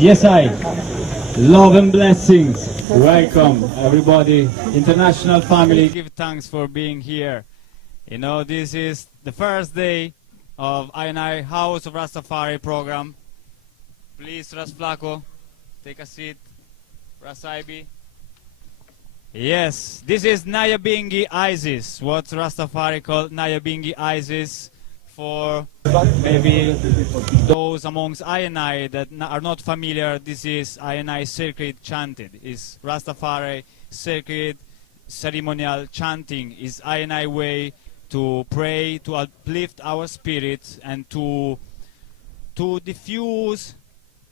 Yes, I. Love and blessings. Welcome, everybody, international family. Give thanks for being here. You know, this is the first day of I House of Rastafari program. Please, Ras Flako, take a seat. Rasaibi. Yes, this is Nyabinghi Isis, what Rastafari called Nyabinghi Isis. For maybe those amongst I that are not familiar, this is I sacred chanted. Is Rastafari sacred ceremonial chanting is I way to pray, to uplift our spirits, and to diffuse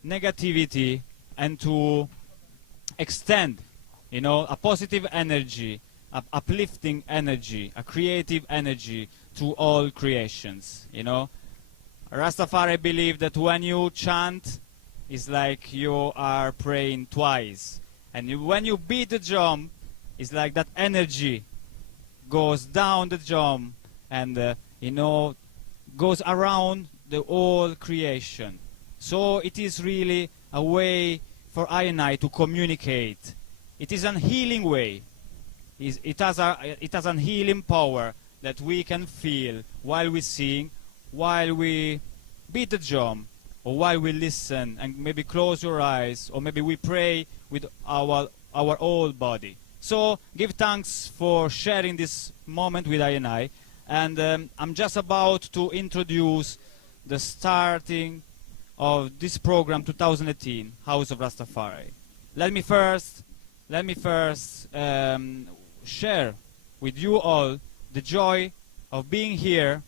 negativity and to extend, you know, a positive energy, a uplifting energy, a creative energy to all creations, you know. Rastafari believe that when you chant, it's like you are praying twice. And when you beat the drum, it's like that energy goes down the drum and, you know, goes around the whole creation. So it is really a way for I to communicate. It is a healing way. It has a healing power that we can feel while we sing, while we beat the drum, or while we listen and maybe close your eyes, or maybe we pray with our whole body. So give thanks for sharing this moment with I. And I'm just about to introduce the starting of this program 2018, House of Rastafari. Let me first share with you all the joy of being here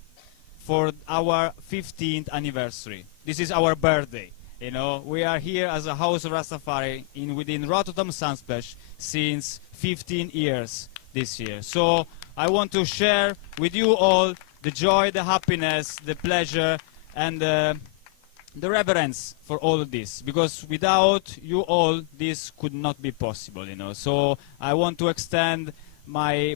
for our 15th anniversary. This is our birthday. You know, we are here as a House of Rastafari within Rotterdam Sunsplash since 15 years this year. So I want to share with you all the joy, the happiness, the pleasure, and the reverence for all of this, because without you all this could not be possible, you know. So I want to extend my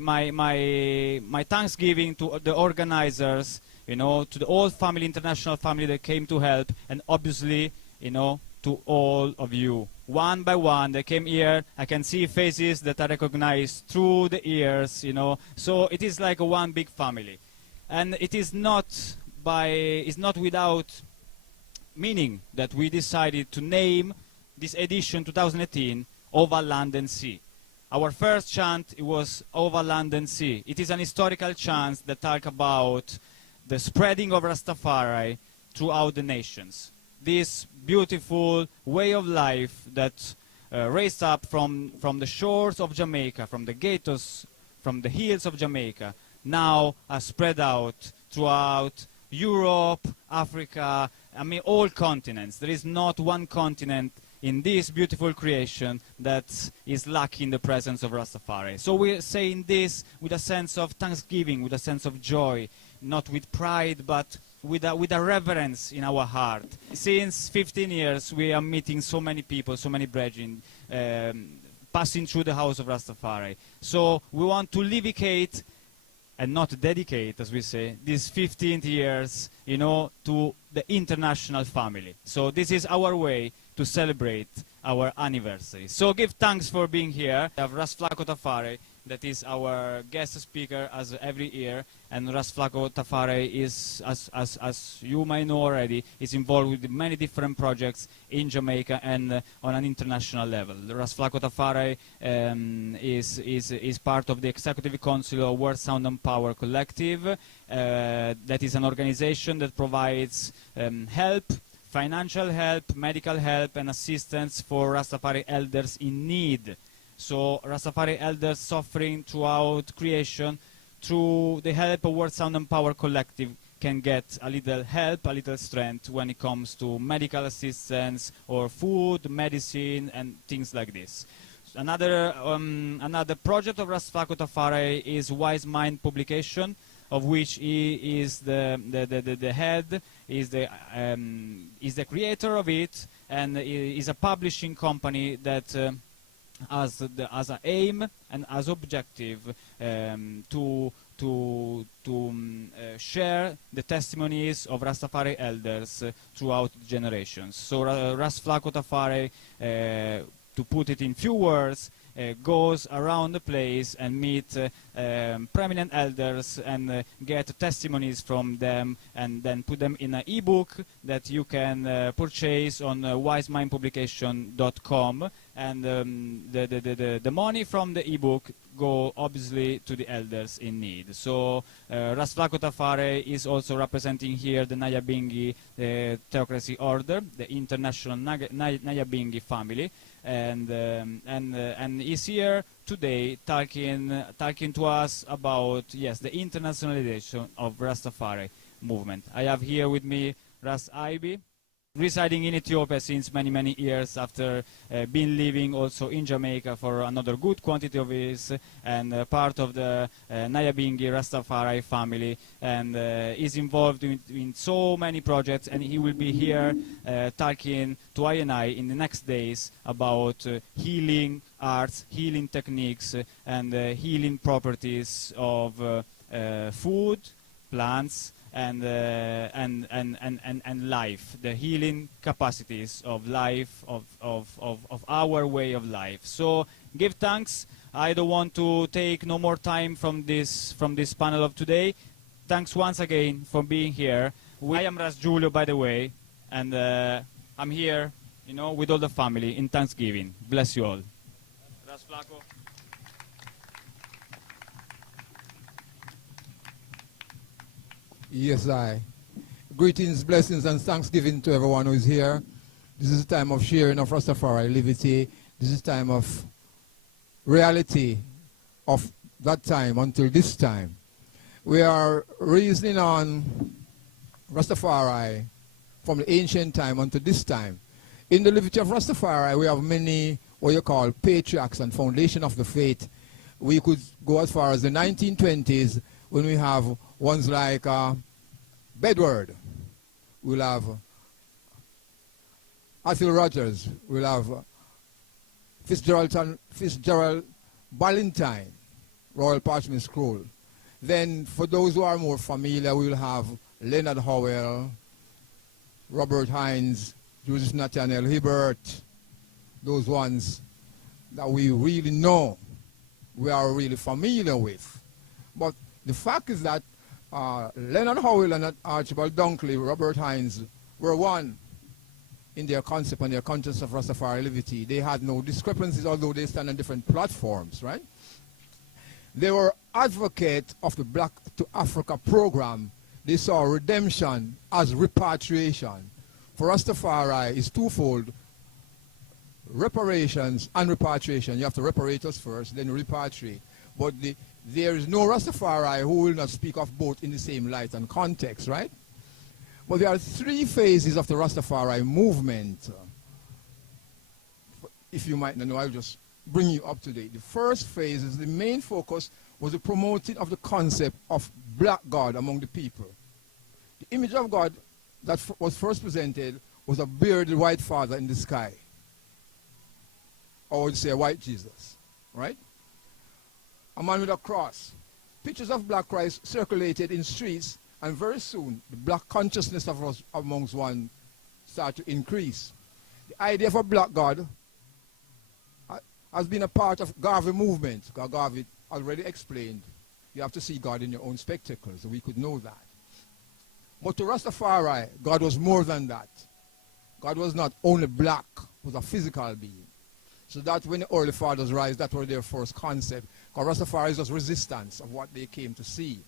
thanksgiving to the organizers, you know, to the whole family, international family that came to help, and obviously, you know, to all of you. One by one, they came here. I can see faces that I recognize through the ears, you know. So it is like a one big family, and it is not without meaning that we decided to name this edition 2018 Over Land and Sea. Our first chant, it was Over Land and Sea. It is an historical chant that talks about the spreading of Rastafari throughout the nations. This beautiful way of life that raised up from the shores of Jamaica, from the ghettos, from the hills of Jamaica, now are spread out throughout Europe, Africa, I mean all continents. There is not one continent in this beautiful creation that is lacking the presence of Rastafari. So we're saying this with a sense of thanksgiving, with a sense of joy, not with pride, but with a reverence in our heart. Since 15 years, we are meeting so many people, so many brethren, passing through the House of Rastafari. So we want to livicate and not dedicate, as we say, these 15 years, you know, to the international family. So this is our way to celebrate our anniversary. So give thanks for being here. We have Flako Tafari, that is our guest speaker as every year, and Flako Tafari is, as you might know already, is involved with many different projects in Jamaica and on an international level. Flako Tafari is part of the Executive Council of World Sound and Power Collective. That is an organization that provides help, financial help, medical help, and assistance for Rastafari elders in need. So Rastafari elders suffering throughout creation, through the help of World Sound and Power Collective, can get a little help, a little strength when it comes to medical assistance or food, medicine, and things like this. Another project of Flako Tafari is Wise Mind Publication, of which he is the head, is the creator of it, and is a publishing company that as an aim and as objective to share the testimonies of Rastafari elders throughout generations. So Flako Tafari, to put it in few words, goes around the place and meet prominent elders and get testimonies from them, and then put them in an e-book that you can purchase on wisemindpublication.com, and the money from the e-book go obviously to the elders in need. So Flako Tafari is also representing here the Nyabingi Theocracy Order, the international Nyabingi family, and is here today talking to us about, yes, the internationalization of Rastafari movement. I have here with me Ras Ibi, residing in Ethiopia since many years, after being living also in Jamaica for another good quantity of years, and part of the Nyabingi Rastafari family, and is involved in so many projects, and he will be here talking to I in the next days about healing arts, healing techniques, and healing properties of food, plants, and life, the healing capacities of life, of our way of life. So give thanks. I don't want to take no more time from this panel of today. Thanks once again for being here. I am Ras Giulio, by the way, and I'm here, you know, with all the family in Thanksgiving. Bless you all. Ras Flako. Yes, I. Greetings, blessings, and thanksgiving to everyone who is here. This is a time of sharing of Rastafari liberty. This is a time of reality of that time until this time. We are reasoning on Rastafari from the ancient time until this time. In the liberty of Rastafari, we have many what you call patriarchs and foundation of the faith. We could go as far as the 1920s when we have ones like Bedward. We'll have Arthur Rogers. We'll have Fitzgerald Ballantyne, Royal Parchment Scroll. Then for those who are more familiar, we'll have Leonard Howell, Robert Hines, Joseph Nathaniel Hibbert, those ones that we really know, we are really familiar with. But the fact is that Leonard Howell and Archibald Dunkley, Robert Hines, were one in their concept and their conscience of Rastafari liberty. They had no discrepancies, although they stand on different platforms, right? They were advocates of the Black to Africa program. They saw redemption as repatriation. For Rastafari, it's twofold: reparations and repatriation. You have to reparate us first, then repatriate. But there is no Rastafari who will not speak of both in the same light and context, right? But there are three phases of the Rastafari movement. If you might not know, I'll just bring you up to date. The first phase is the main focus was the promoting of the concept of black God among the people. The image of God that was first presented was a bearded white father in the sky. Or would say a white Jesus, right? A man with a cross. Pictures of black Christ circulated in streets, and very soon the black consciousness of us amongst one started to increase. The idea of a black God has been a part of Garvey movement. Garvey already explained, you have to see God in your own spectacles, so we could know that. But to Rastafari, God was more than that. God was not only black, was a physical being. So that when the early fathers rise, that was their first concept. Because Rastafari is just resistance of what they came to see.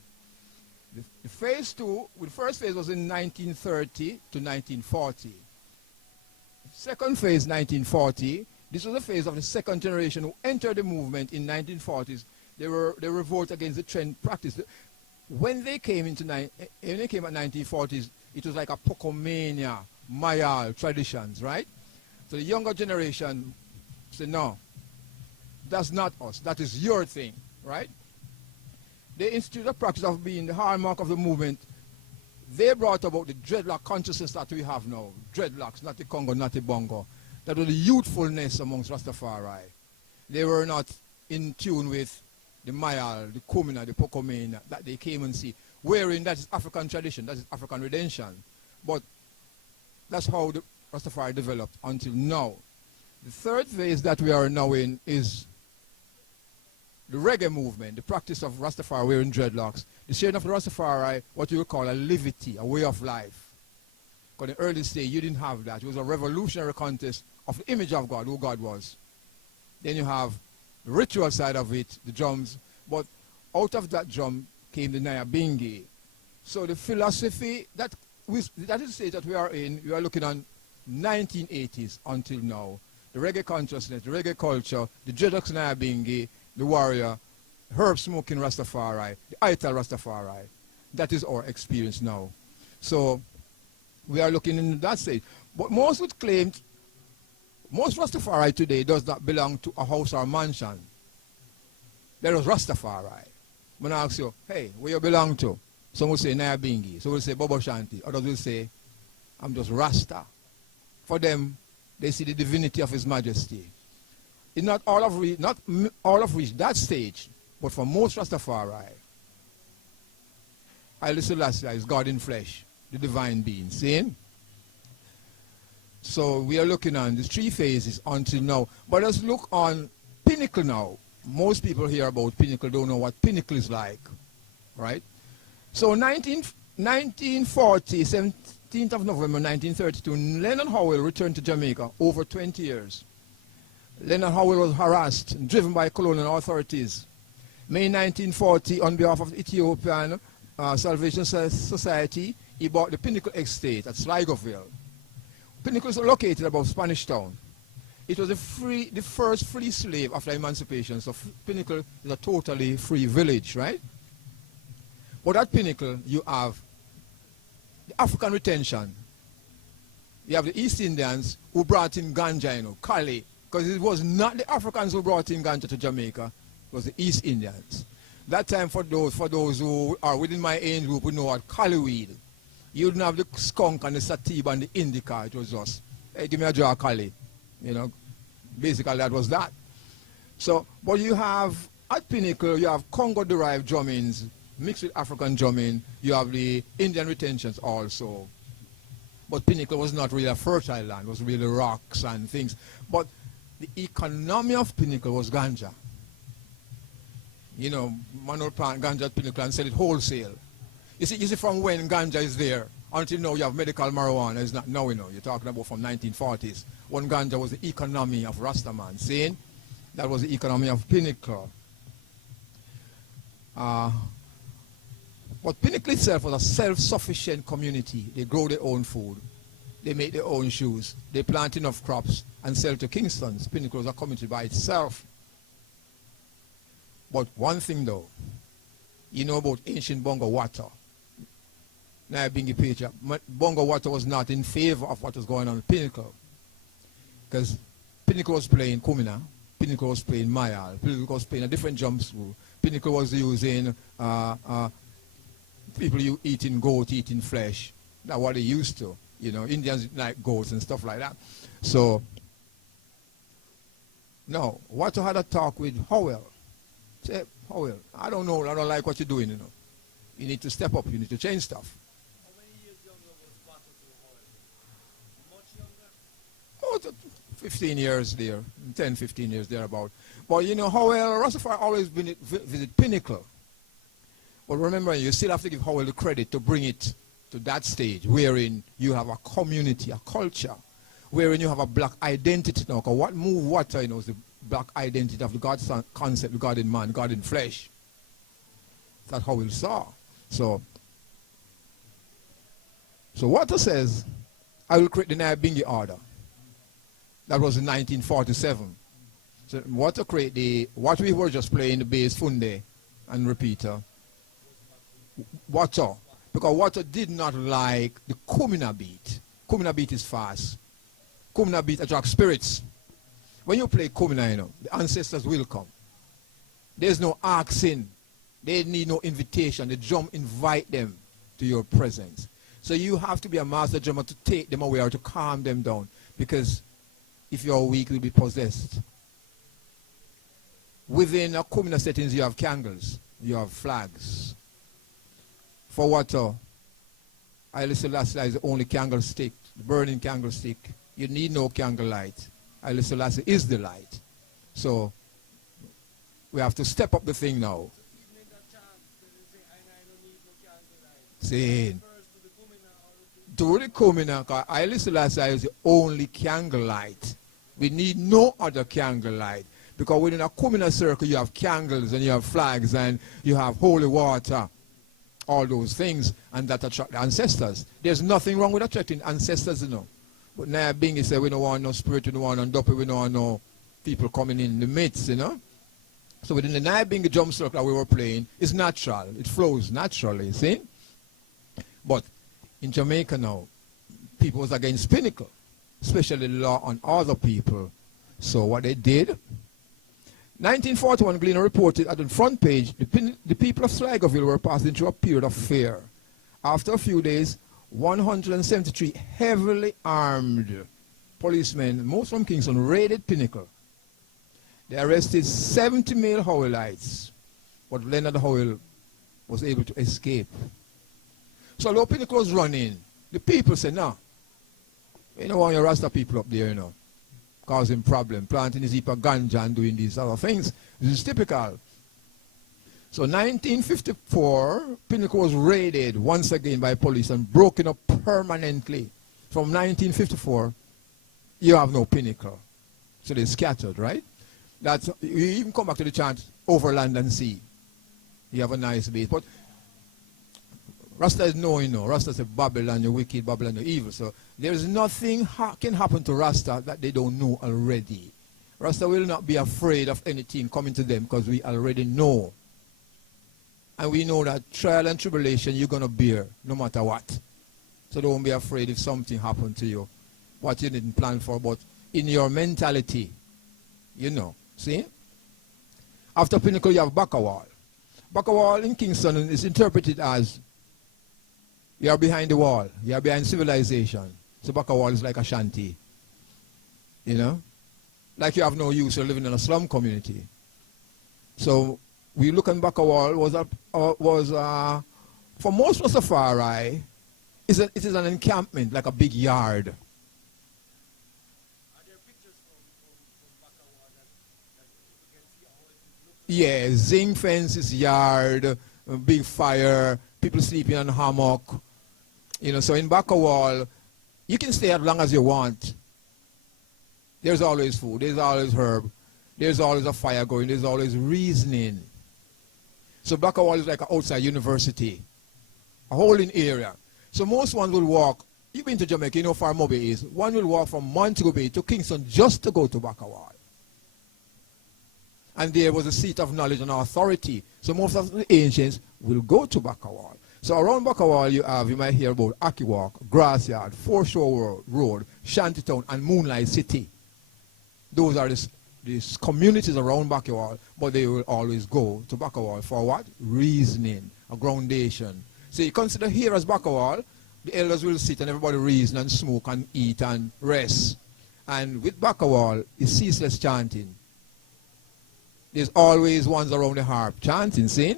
The phase two, the first phase was in 1930 to 1940. The second phase, 1940, this was the phase of the second generation who entered the movement in 1940s. They revolt against the trend practice. When they came at 1940s, it was like a Pocomania, Mayal traditions, right? So the younger generation said, no, that's not us. That is your thing, right? They instituted a practice of being the hallmark of the movement. They brought about the dreadlock consciousness that we have now. Dreadlocks, not the Congo, not the Bongo. That was the youthfulness amongst Rastafari. They were not in tune with the Mayal, the Kumina, the Pocomania that they came and see. Wherein that is African tradition, that is African redemption. But that's how the Rastafari developed until now. The third phase that we are now in is the reggae movement, the practice of Rastafari wearing dreadlocks. The sharing of the Rastafari, what you would call a livity, a way of life. Because in the early stage, you didn't have that. It was a revolutionary contest of the image of God, who God was. Then you have the ritual side of it, the drums. But out of that drum came the Nyabingi. So the philosophy, that is the stage that we are in, we are looking on 1980s until now. The reggae consciousness, the reggae culture, the dreadlocks Nyabingi, the warrior, herb smoking Rastafari, the Ital Rastafari. That is our experience now. So we are looking in that stage. But most would claim, most Rastafari today does not belong to a house or a mansion. There is Rastafari. When I ask you, hey, where you belong to? Some will say Nyabingi, some will say Bobo Shanti, others will say, I'm just Rasta. For them, they see the divinity of His Majesty. It's not all of which that stage, but for most Rastafari, Haile Selassie is God in flesh, the divine being. See? So we are looking on the three phases until now. But let's look on Pinnacle now. Most people hear about Pinnacle, don't know what Pinnacle is like, right? So 1940, 17th of November 1932, Leonard Howell returned to Jamaica over 20 years. Leonard Howell was harassed and driven by colonial authorities. May 1940, on behalf of the Ethiopian Salvation Society, he bought the Pinnacle Estate at Sligoville. Pinnacle is located above Spanish Town. It was the first free slave after emancipation, so Pinnacle is a totally free village, right? But at Pinnacle, you have the African retention. You have the East Indians who brought in ganja, Cali, because it was not the Africans who brought in ganja to Jamaica, it was the East Indians. That time, for those who are within my age group who know what Cali weed, you didn't have the skunk and the sativa and the indica. It was just, hey, give me a jar of Cali. Basically that was that. So, but you have, at Pinnacle, you have Congo-derived drummings mixed with African drumming. You have the Indian retentions also. But Pinnacle was not really a fertile land. It was really rocks and things. But the economy of Pinnacle was ganja. Man will plant ganja at Pinnacle and sell it wholesale. You see from when ganja is there until now you have medical marijuana. It's not now, You're talking about from 1940s. When ganja was the economy of Rastaman. Saying that was the economy of Pinnacle. But Pinnacle itself was a self-sufficient community. They grow their own food. They make their own shoes. They plant enough crops and sell to Kingstons. Pinnacle was a community by itself. But one thing though, you know about ancient Bongo water. Now being a picture, Bongo water was not in favor of what was going on at Pinnacle. Because Pinnacle was playing Kumina, Pinnacle was playing Mayal, Pinnacle was playing a different jump school. Pinnacle was using people eating goat, eating flesh. That's what they used to. Indians like goats and stuff like that. So, no, Water had a talk with Howell. Say, Howell, I don't know, I don't like what you're doing, You need to step up, you need to change stuff. How many years younger was Flako to Howell? Much younger? 15 years there, 10, 15 years thereabout. But Howell, Rastafari always visit Pinnacle. But remember, you still have to give Howell the credit to bring it to that stage, wherein you have a community, a culture, wherein you have a black identity now. Because what moved Water, is the black identity of the God concept, the God in man, God in flesh. That's how we saw. So Water says, I will create the Nyabingi order. That was in 1947. So Water create what we were just playing, the bass, funde, and repeater. Water. Because Water did not like the Kumina beat. Kumina beat is fast. Kumina beat attracts spirits. When you play Kumina, the ancestors will come. There's no asking. They need no invitation. The drum invite them to your presence. So you have to be a master drummer to take them away or to calm them down. Because if you're weak, you'll be possessed. Within a Kumina settings, you have candles. You have flags. For Water, Haile Selassie is the only candlestick, the burning candlestick. You need no candlelight. Haile Selassie is the light. So we have to step up the thing now. Saying to the Kumina, because Haile Selassie is the only candlelight. We need no other candlelight. Because within a Kumina circle you have candles and you have flags and you have holy water. All those things, and that attract the ancestors. There's nothing wrong with attracting ancestors, But now Bingi said we don't want no spirit, we don't want no doppy, we don't want no people coming in the midst, So within the Nyabingi drum circle that we were playing, it's natural. It flows naturally, see? But in Jamaica now, people was against Pinnacle, especially law on other people. So what they did, 1941, Gleaner reported at the front page, the people of Sligoville were passing through a period of fear. After a few days, 173 heavily armed policemen, most from Kingston, raided Pinnacle. They arrested 70 male Howellites, but Leonard Howell was able to escape. So although Pinnacle was running, the people said, no, you don't want your Rasta people up there, causing problem, planting his heap of ganja and doing these other things. This is typical. So 1954, Pinnacle was raided once again by police and broken up permanently. From 1954, you have no Pinnacle. So they scattered, right? That's, you even come back to the chant, over land and sea. You have a nice base. But Rasta is knowing, no. Rasta says Babylon, you're wicked, Babylon, you're evil. So there is nothing can happen to Rasta that they don't know already. Rasta will not be afraid of anything coming to them because we already know. And we know that trial and tribulation you're going to bear no matter what. So don't be afraid if something happened to you, what you didn't plan for, but in your mentality, you know. See? After Pinnacle, you have Bakawal. Bakawal in Kingston is interpreted as you are behind the wall, you are behind civilization. So Bakawal is like a shanty. You know? Like you have no use, you're living in a slum community. So we look at Bakawal was for most of Tafari, it is an encampment, like a big yard. Are there pictures from Bakawa that you can see how it looks? Yeah, zinc fences, yard, a big fire, people sleeping on hammock. You know, so in Bakawal, you can stay as long as you want. There's always food, there's always herb, there's always a fire going, there's always reasoning. So Bakawal is like an outside university, a holding area. So most ones will walk, you've been to Jamaica, you know how far Mobe is. One will walk from Montego Bay to Kingston just to go to Bakawal. And there was a seat of knowledge and authority. So most of the ancients will go to Bakawal. So around Bakawal you might hear about Akiwalk, Grassyard, Foreshore Road, Shantytown, and Moonlight City. Those are these communities around Bakawal, but they will always go to Bakawal for what? Reasoning, a groundation. So you consider here as Bakawal, the elders will sit and everybody reason and smoke and eat and rest. And with Bakawal, it's ceaseless chanting. There's always ones around the harp chanting, see?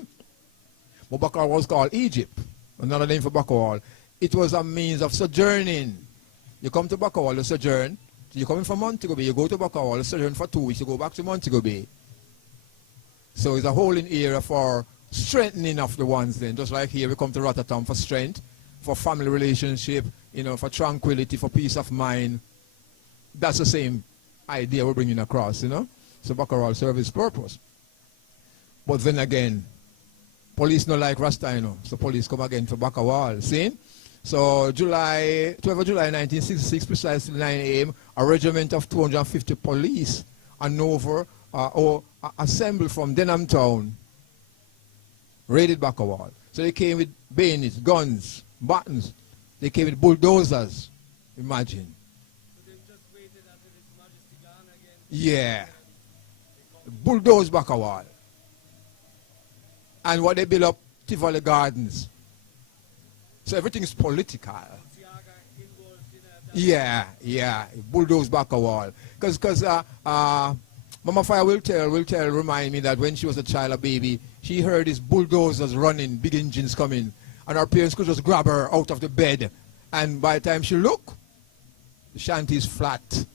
But Bakawal was called Egypt, another name for Bakawal. It was a means of sojourning. You come to Bakawal, you sojourn. You're coming from Montego Bay, you go to Bakawal, you sojourn for 2 weeks, you go back to Montego Bay. So it's a holding area for strengthening of the ones then. Just like here, we come to Rotterdam for strength, for family relationship, you know, for tranquility, for peace of mind. That's the same idea we're bringing across, you know. So Bakawal serves its purpose. But then again, police not like Rasta, you know. So police come again for Bakawal, see? So 12 of July 1966, precisely 9 a.m., a regiment of 250 police and over assembled from Denham Town, raided Bakawal. So they came with bayonets, guns, buttons. They came with bulldozers. Imagine. So they've just waited until His Majesty gone again? Yeah. Bulldoze Bakawal. And what they built up, Tivoli Gardens. So everything is political. Yeah. Bulldoze Bakawal. Because Mama Fire will remind me that when she was a child, a baby, she heard these bulldozers running, big engines coming, and her parents could just grab her out of the bed. And by the time she looked, the shanty is flat,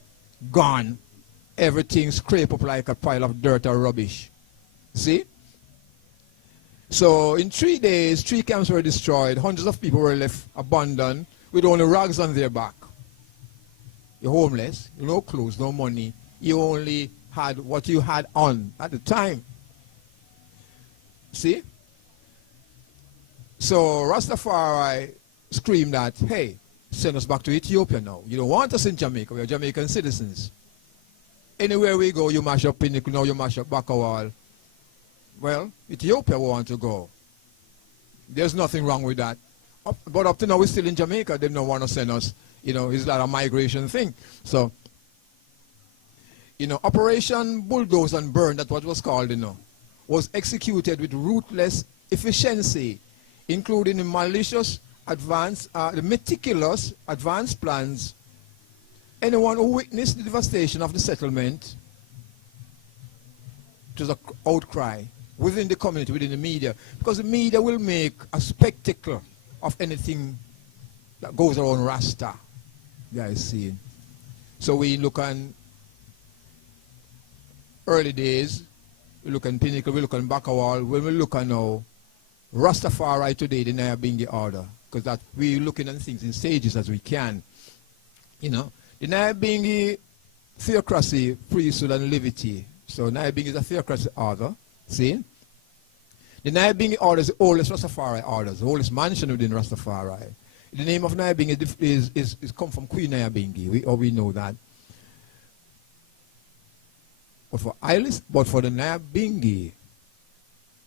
gone. Everything scraped up like a pile of dirt or rubbish. See? So in 3 days, 3 camps were destroyed. Hundreds of people were left abandoned with only rags on their back. You're homeless, no clothes, no money. You only had what you had on at the time. See? So Rastafari screamed that, hey, send us back to Ethiopia now. You don't want us in Jamaica. We are Jamaican citizens. Anywhere we go, you mash up Pinnacle, now you mash up Bakawal. Well, Ethiopia we want to go. There's nothing wrong with that. But up to now, we're still in Jamaica. They don't want to send us. You know, it's like a migration thing. So, you know, Operation Bulldoze and Burn, that's what it was called, you know, was executed with ruthless efficiency, including the malicious, the meticulous advanced plans. Anyone who witnessed the devastation of the settlement, it was an outcry within the community, within the media, because the media will make a spectacle of anything that goes around Rasta. Guys, see. So we look on early days, we look on Pinnacle, we look on Bakawal. When we look on now, Rastafari today, the Nyabingi order, because that we're looking at things in stages as we can. You know, the Nyabingi theocracy, priesthood, and levity. So Nyabingi is a theocracy order. See? The Nyabingi order is the oldest Rastafari orders, the oldest mansion within Rastafari. The name of Nyabingi is come from Queen Nyabingi. We know that. But for the Nyabingi,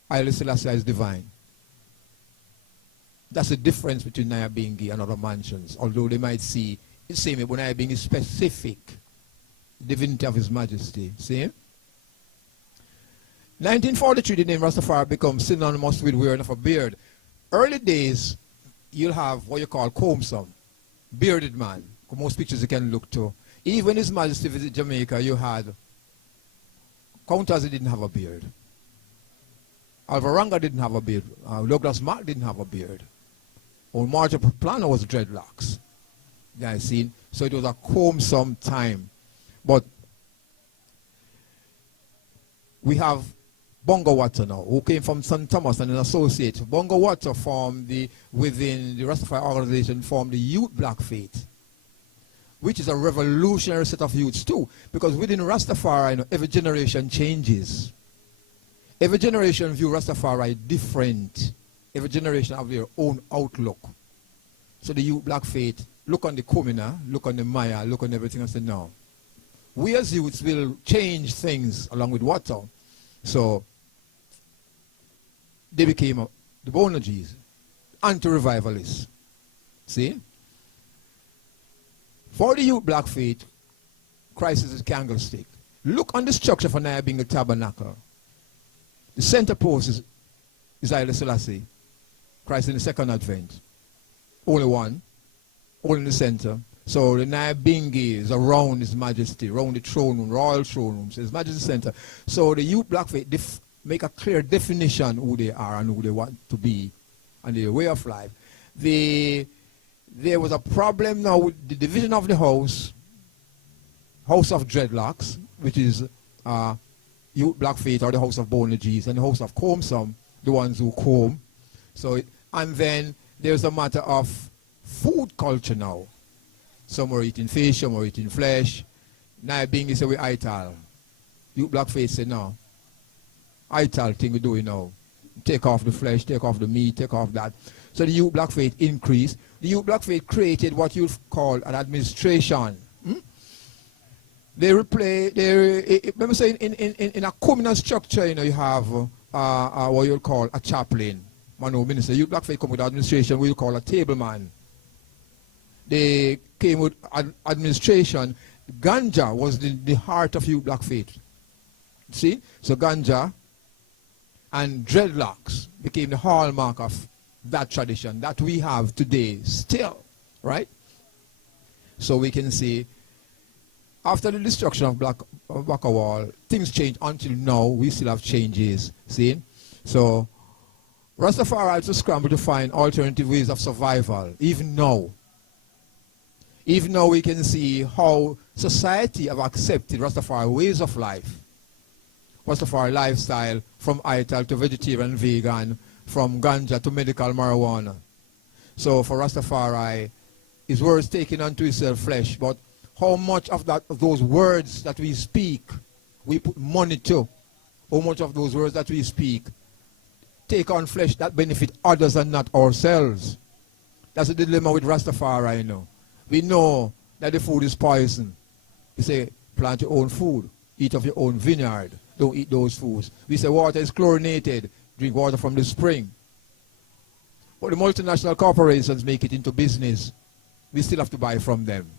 Haile Selassie is divine. That's the difference between Nyabingi and other mansions. Although they might see the same, but Nyabingi is specific. Divinity of His Majesty. See? 1943, the name Rastafari becomes synonymous with wearing of a beard. Early days, you'll have what you call Comsom, bearded man. Most pictures you can look to. Even His Majesty visit Jamaica, you had Countess didn't have a beard. Alvaranga didn't have a beard. Douglas Mark didn't have a beard. Old Marja Plana was dreadlocks. Yeah, I seen. So it was a Comsom time. But we have Bongo Water now, who came from St. Thomas and an associate. Bongo Water formed within the Rastafari organization, formed the Youth Black Faith, which is a revolutionary set of youths too. Because within Rastafari, you know, every generation changes. Every generation view Rastafari different. Every generation have their own outlook. So the Youth Black Faith, look on the Kumina, look on the Maya, look on everything and say, no. We as youths will change things along with water. So they became the Bonages, anti-revivalists. See? For the Youth Black Faith, Christ is a candlestick. Look on the structure for Nyabingi Tabernacle. The center post is Haile Selassie, Christ in the second advent. Only one, only in the center. So the Nyabingi is around His Majesty, around the throne room, royal throne room, so His Majesty Center. So the Youth Black Faith make a clear definition who they are and who they want to be and their way of life. There was a problem now with the division of the house of dreadlocks, which is Youth Black Faith, or the house of Bonages, and the house of Comsom, the ones who comb. So, and then there's a matter of food culture now. Some are eating fish, some are eating flesh. Nyabingi say we ital. Youth Black Faith say no. Ital thing we doing now. Take off the flesh, take off the meat, take off that. So the Youth Black Faith increased. The Youth Black Faith created what you call an administration. They remember saying in a communal structure, you know, you have what you'll call a chaplain, man who minister. Youth Black Faith come with administration, we'll call a tableman. They came with administration. Ganja was the heart of Youth Black Faith. See? So ganja and dreadlocks became the hallmark of that tradition that we have today still, right? So we can see after the destruction of Bakawal, things changed until now. We still have changes, see? So Rastafari had to scramble to find alternative ways of survival, even now. Even now we can see how society have accepted Rastafari ways of life. Rastafari lifestyle, from ital to vegetarian, vegan, from ganja to medical marijuana. So for Rastafari, his words taken unto himself flesh, but how much of those words that we speak, we put money to? How much of those words that we speak take on flesh that benefit others and not ourselves? That's the dilemma with Rastafari, you know. We know that the food is poison. We say, plant your own food. Eat of your own vineyard. Don't eat those foods. We say water is chlorinated. Drink water from the spring. But the multinational corporations make it into business. We still have to buy from them.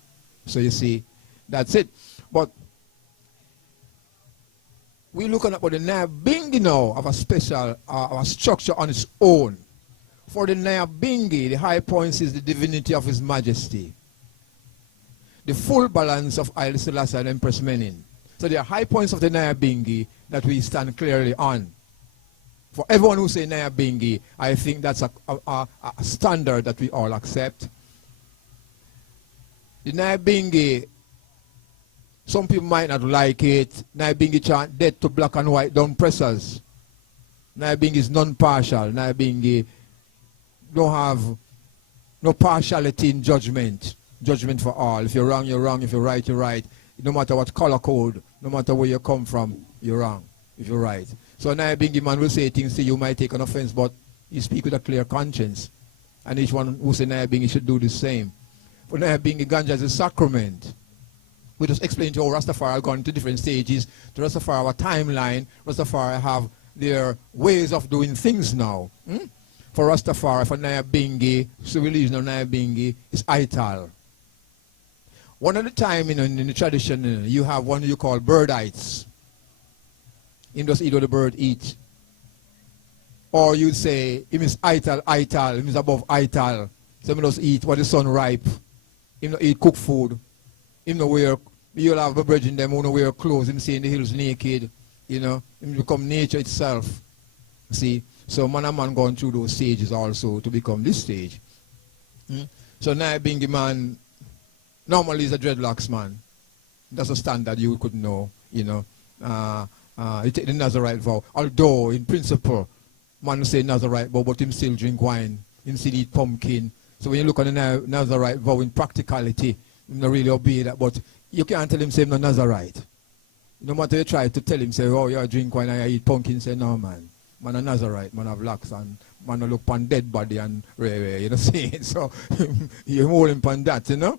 So you see, that's it. But we're looking at what the Nyabingi now of a special a structure on its own. For the Nyabingi, the high points is the divinity of His Majesty. The full balance of Haile Selassie and Empress Menen. So there are high points of the Nyabingi that we stand clearly on. For everyone who say Nyabingi, I think that's a standard that we all accept. The Nyabingi, some people might not like it. Nyabingi chant death to black and white down pressers. Nyabingi is non-partial. Nyabingi don't have no partiality in judgment. Judgment for all. If you're wrong, you're wrong. If you're right, you're right. No matter what color code, no matter where you come from, you're wrong. if you're right. So Nyabingi man will say things to you might take an offense, but you speak with a clear conscience. And each one who say Nyabingi should do the same. For Nyabingi, ganja is a sacrament. We just explain to you how Rastafari have gone to different stages. The Rastafari have a timeline. Rastafari have their ways of doing things now. For Rastafari, for Nyabingi, so religion of Nyabingi is ital. One at a time in the tradition, you have one you call birdites. Him just eat what the bird eat. Or you'd say, him is ital, him is above ital. So him just eat what the sun ripe. Him not eat cooked food. Him no wear, you'll have a brethren them who no wear clothes. Him stay in the hills naked. You know, him become nature itself. See? So man and man going through those stages also to become this stage. So Nyabingi man normally is a dreadlocks man. That's a standard you could know, you know. He take the Nazarite vow. Although in principle, man say Nazarite vow, but him still drink wine. Him still eat pumpkin. So when you look at the Nazarite vow in practicality, him not really obey that. But you can't tell him say him not Nazarite. No matter you try to tell him, say, oh, you drink wine and you eat pumpkin, say, no, man. Man a Nazarite, man have locks, and man a look upon dead body and you know saying. So you hold him upon that, you know.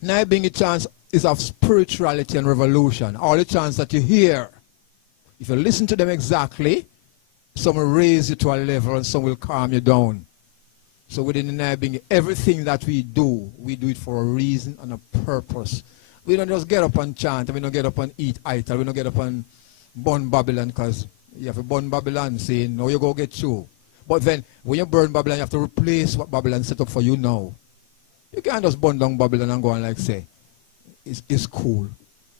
Now being a chance is of spirituality and revolution. All the chants that you hear, if you listen to them exactly, some will raise you to a level and some will calm you down. So within the Nyabingi, everything that we do it for a reason and a purpose. We don't just get up and chant, we don't get up and eat ital, we don't get up and burn Babylon because you have to burn Babylon saying, no, you go get you. But then, when you burn Babylon, you have to replace what Babylon set up for you now. You can't just burn down Babylon and go and like say, it's cool.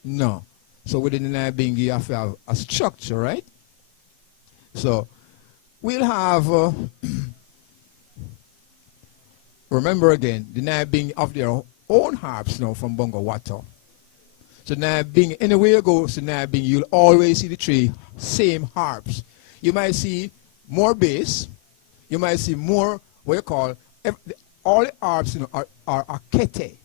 No. So within the Nyabingi, you have to have a structure, right? So, we'll have, remember again, the Nyabingi of their own harps now from Bongo Wato. So Nyabingi, anywhere you go to Nyabingi, you'll always see the three same harps. You might see more bass. You might see more, what you call, all the harps, you know, are kete.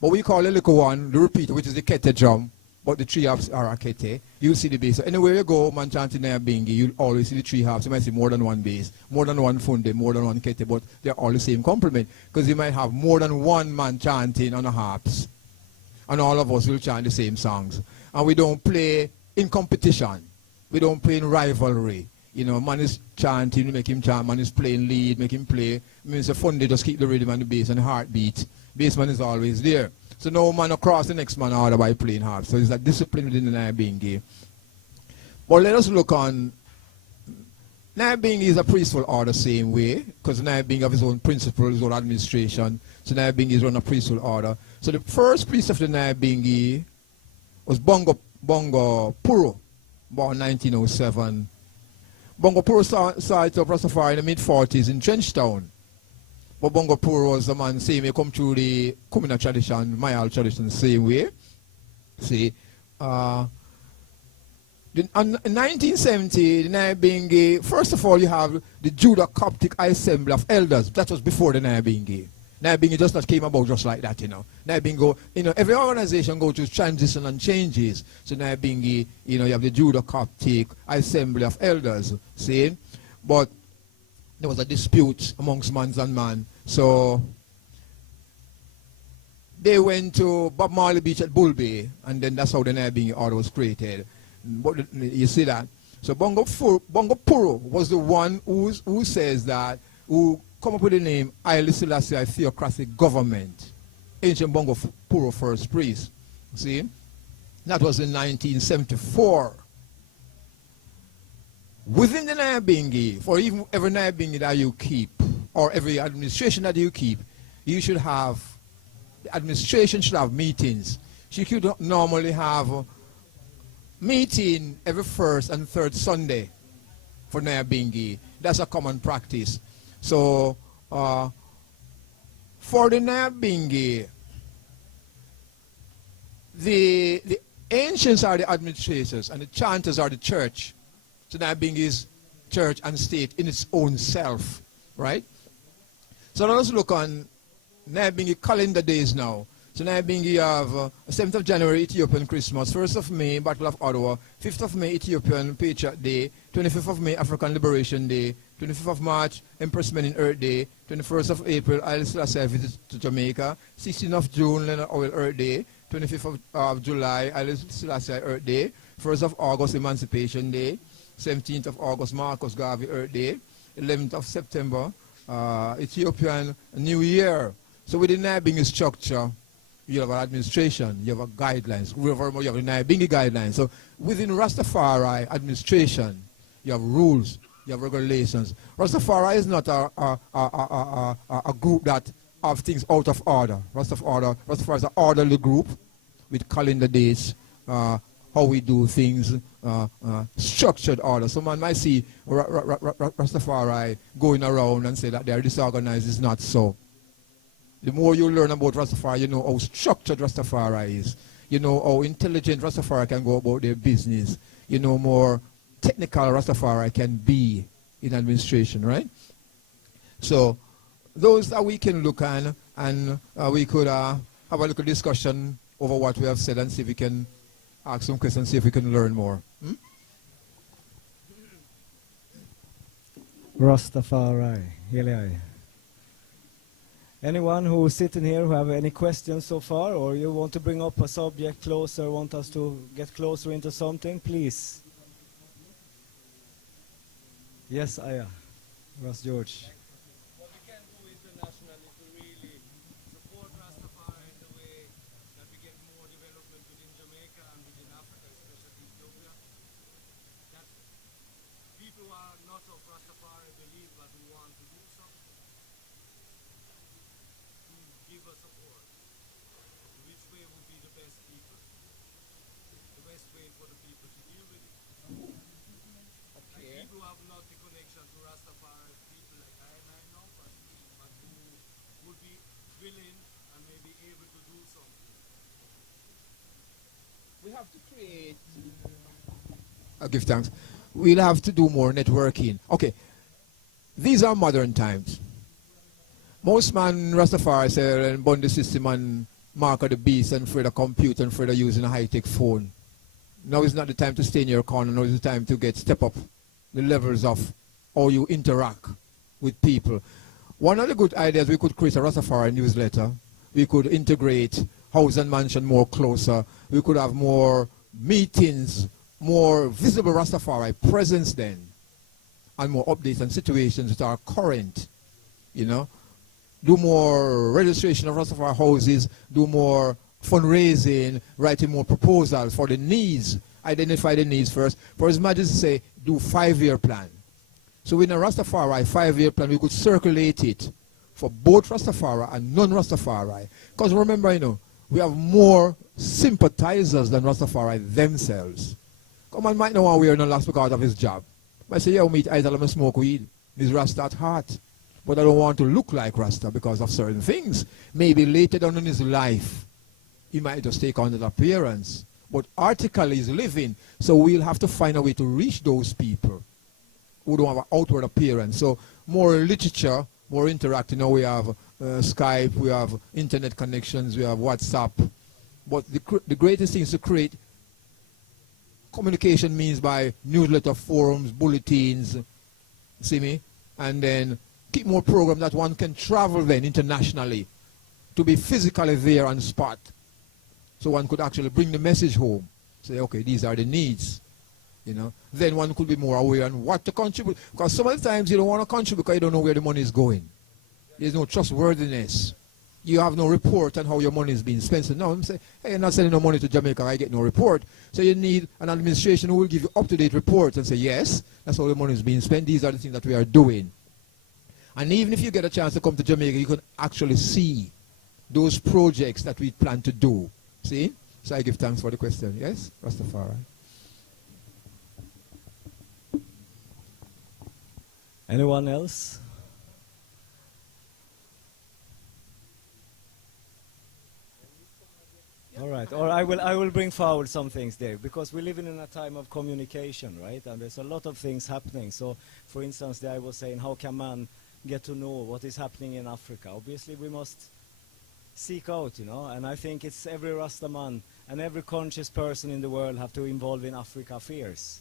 But we call the little one, the repeater, which is the kete drum. But the three harps are a kete. You'll see the bass. So anywhere you go, man chanting Nyabingi, you'll always see the three harps. You might see more than one bass, more than one funde, more than one kete, but they're all the same complement. Because you might have more than one man chanting on the harps. And all of us will chant the same songs. And we don't play in competition. We don't play in rivalry. You know, man is chanting, make him chant. Man is playing lead, make him play. It means the fun, they just keep the rhythm and the bass and the heartbeat. Bass man is always there. So no man across the next man order by playing harp. So it's a discipline within the Nyabingi. But let us look on. Nyabingi is a priestful order same way. Because Nyabingi have his own principle, his own administration. So Nyabingi is run a priestful order. So the first priest of the Nyabingi was Bongo Puro, born 1907. Bongo Puro started up Rastafari in the mid-40s in Trenchtown. But Bongo Puro was the man same way, come through the Kumina tradition, Mayal tradition, same way. See, in 1970, the Nyabingi, first of all, you have the Judah Coptic Assembly of Elders. That was before the Nyabingi. Nyabingi just not came about just like that, you know. Nyabingi, you know, every organization goes through transition and changes. So Nyabingi, you know, you have the Judah Coptic Assembly of Elders, see? But there was a dispute amongst mans and man. So they went to Bob Marley Beach at Bull Bay, and then that's how the Nyabingi order was created. But you see that? So Bongo Puro was the one who says that, who come up with the name Haile Selassie Theocratic Government. Ancient Bongo Puro first priest. See? That was in 1974. Within the Nyabingi, for even every Nyabingi that you keep, or every administration that you keep, you should have, the administration should have meetings. You could normally have a meeting every first and third Sunday for Nyabingi. That's a common practice. So, for the Nyabingi, the ancients are the administrators and the chanters are the church. So Nyabingi is church and state in its own self, right? So let us look on Nyabingi calendar days now. So Naibingi you have 7th of January, Ethiopian Christmas, 1st of May, Battle of Ottawa, 5th of May, Ethiopian Patriot Day, 25th of May, African Liberation Day, 25th of March, Empress Men Earth Day, 21st of April, Haile Selassie visit to Jamaica, 16th of June, Leonard Oil Earth Day, 25th of July, Haile Selassie Earth Day, 1st of August, Emancipation Day, 17th of August, Marcus Garvey Earth Day, 11th of September, Ethiopian New Year. So within Naibingi structure, you have an administration, you have a guidelines, you have the Naibingi guidelines. So within Rastafari administration, you have rules, you have regulations. Rastafari is not a group that have things out of order. Rastafari is an orderly group with calendar dates, how we do things, structured order. So man might see Rastafari going around and say that they are disorganized. It's not so. The more you learn about Rastafari, you know how structured Rastafari is. You know how intelligent Rastafari can go about their business. You know more technical Rastafari can be in administration, right? So those that we can look at, and we could have a little discussion over what we have said and see if we can ask some questions, see if we can learn more. Rastafari. Here. Anyone who's sitting here who have any questions so far, or you want to bring up a subject closer, want us to get closer into something, please. Yes, Aya. Ross George. What we can do internationally to really support Rastafari in the way that we get more development within Jamaica and within Africa, especially Ethiopia, that people who are not of Rastafari believe that we want to do something, to give us support. Which way would be the best people? The best way for the people to deal with it. Like people who have not the connection to Rastafari, people like I and I know, but who would be willing and maybe able to do something. We have to create. I'll give thanks. We'll have to do more networking. Okay, these are modern times. Most man Rastafari say and bond the system and mark of the beast and for the computer and for the using a high-tech phone. Now is not the time to stay in your corner. Now is the time to step up the levels of how you interact with people. One of the good ideas, we could create a Rastafari newsletter. We could integrate house and mansion more closer. We could have more meetings, more visible Rastafari presence then, and more updates and situations that are current, you know. Do more registration of Rastafari houses, do more fundraising, writing more proposals for the needs, identify the needs first. For His Majesty say, do 5-year plan. So in a Rastafari 5-year plan, we could circulate it for both Rastafari and non-Rastafari. Because remember, you know, we have more sympathizers than Rastafari themselves. Come on, might know how we are not lost because of his job. I say, yeah, we meet idol and smoke weed. He's Rasta at heart. But I don't want to look like Rasta because of certain things. Maybe later down in his life, he might just take on that appearance. But artically he's living, so we'll have to find a way to reach those people who don't have an outward appearance. So more literature, more interacting. Now we have Skype, we have internet connections, we have WhatsApp. But the greatest thing is to create communication means by newsletter forums, bulletins, see me? And then keep more programs that one can travel then internationally to be physically there on spot. So one could actually bring the message home. Say, okay, these are the needs. You know, then one could be more aware on what to contribute. Because some of the times you don't want to contribute because you don't know where the money is going. There's no trustworthiness. You have no report on how your money is being spent. So now I'm saying, hey, you're not sending no money to Jamaica, I get no report. So you need an administration who will give you up-to-date reports and say, yes, that's how the money is being spent. These are the things that we are doing. And even if you get a chance to come to Jamaica, you can actually see those projects that we plan to do. See? So I give thanks for the question. Yes? Rastafari. Anyone else? All right, or I will bring forward some things there, because we're living in a time of communication, right? And there's a lot of things happening. So, for instance, there I was saying, how can man get to know what is happening in Africa? Obviously, we must seek out, you know. And I think it's every Rastaman and every conscious person in the world have to involve in Africa affairs,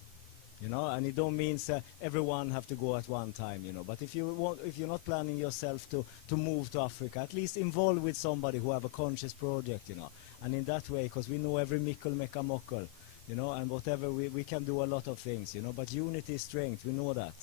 you know. And it don't mean everyone have to go at one time, you know. But if you're not planning yourself to move to Africa, at least involve with somebody who have a conscious project, you know. And in that way, because we know every mikkel meka mokkel, you know, and whatever we can do a lot of things, you know. But unity is strength, we know that.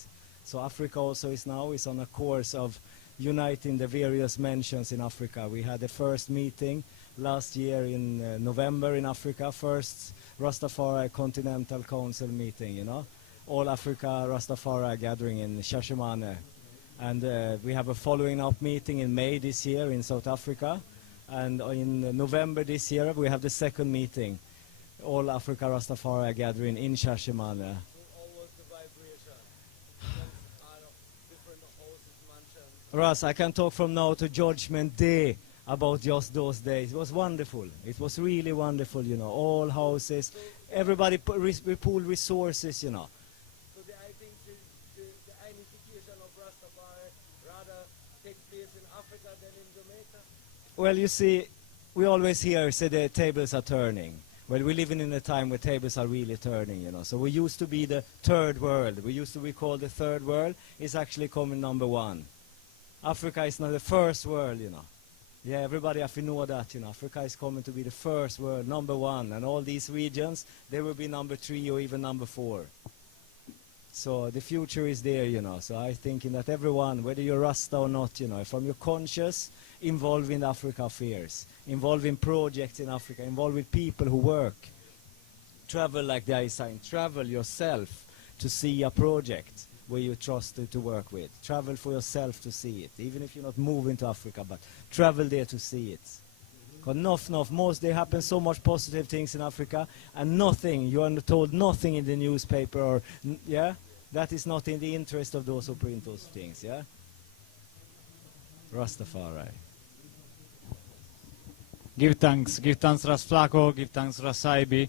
So Africa also is on a course of uniting the various mentions in Africa. We had the first meeting last year in November in Africa, first Rastafari Continental Council meeting, you know, all Africa Rastafari gathering in Shashamane. And we have a following up meeting in May this year in South Africa. And in November this year we have the second meeting, all Africa Rastafari gathering in Shashamane. Russ, I can talk from now to Judgment Day about just those days. It was wonderful. It was really wonderful, you know. All houses, everybody we pool resources, you know. So I think the unification of Rastafari rather take place in Africa than in Jamaica? Well, you see, we always hear say the tables are turning. Well, we're living in a time where tables are really turning, you know. So we used to be the third world. We used to be called the third world. It's actually coming number one. Africa is not the first world, you know. Yeah, everybody have to know that, you know. Africa is coming to be the first world, number one. And all these regions, they will be number 3 or even number 4. So the future is there, you know. So I thinking that everyone, whether you're Rasta or not, you know, from your conscious, involved in Africa affairs, involved in projects in Africa, involved with people who work. Travel like the sign, travel yourself to see a project where you trusted to work with. Travel for yourself to see it, even if you're not moving to Africa, but travel there to see it. Because there happen so much positive things in Africa, and nothing, you are told nothing in the newspaper, or, yeah? That is not in the interest of those who print those things, yeah? Rastafari. Give thanks Ras Flako, give thanks Ras Saibi.